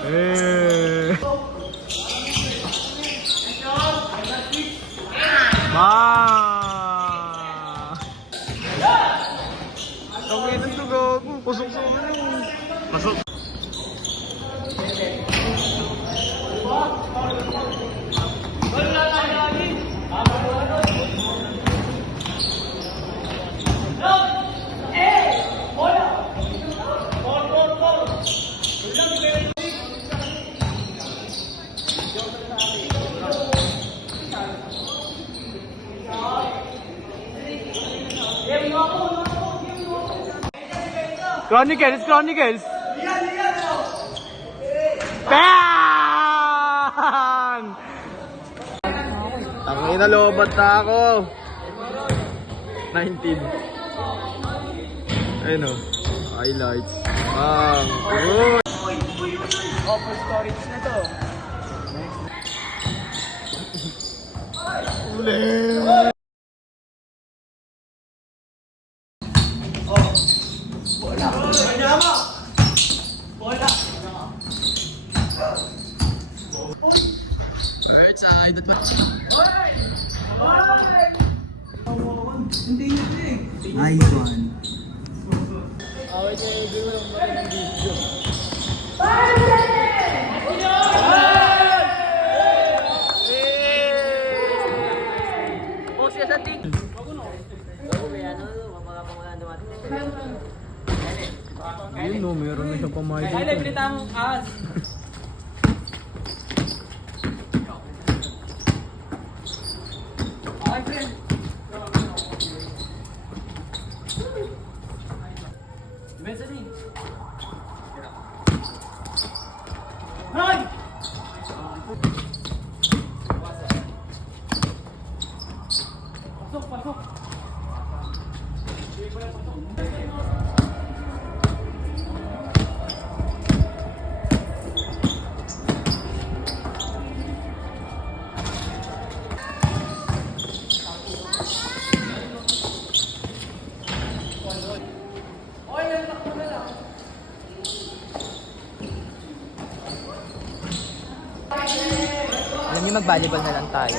Eh. Ah. Tawin ng gago. Pasok-sok na yun. Pasok. Chronicles! Chronicles! Bang! Ang inalobat na ako. 19. Ayun o. Highlights. Good. Open storage na to. Uli. Right side. Nice one. Yun no, meron na siyang pamahay dito. Ay, libre tayong as. Ay, friend. Benson. Hoy! Pasok, pasok. Alam niyo mag-volleyball na lang tayo.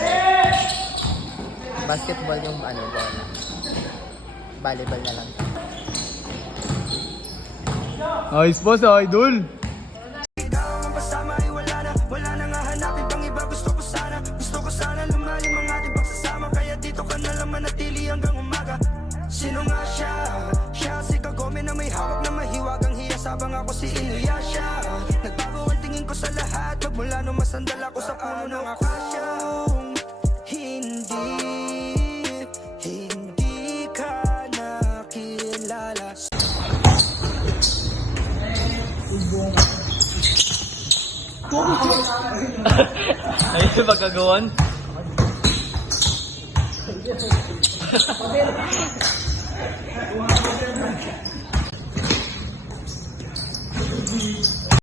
Basketball yung ano, bola. Volleyball na lang. Ayos po sa idol. Wala na nga hanapin pang iba, gusto ko sana lumalim ang ating pagsasama, kaya dito ka na lang manatili hanggang umaga. Sino nga siya? Siya si Kagome na may hawak na mahiwagang hiya, sabang ako si Inuyasha. Nagbago ang tingin ko sa lahat, magmula nung masandal ako sa puno ng akasya. Hindi ka nakilala. Ayun yung pagkagawan.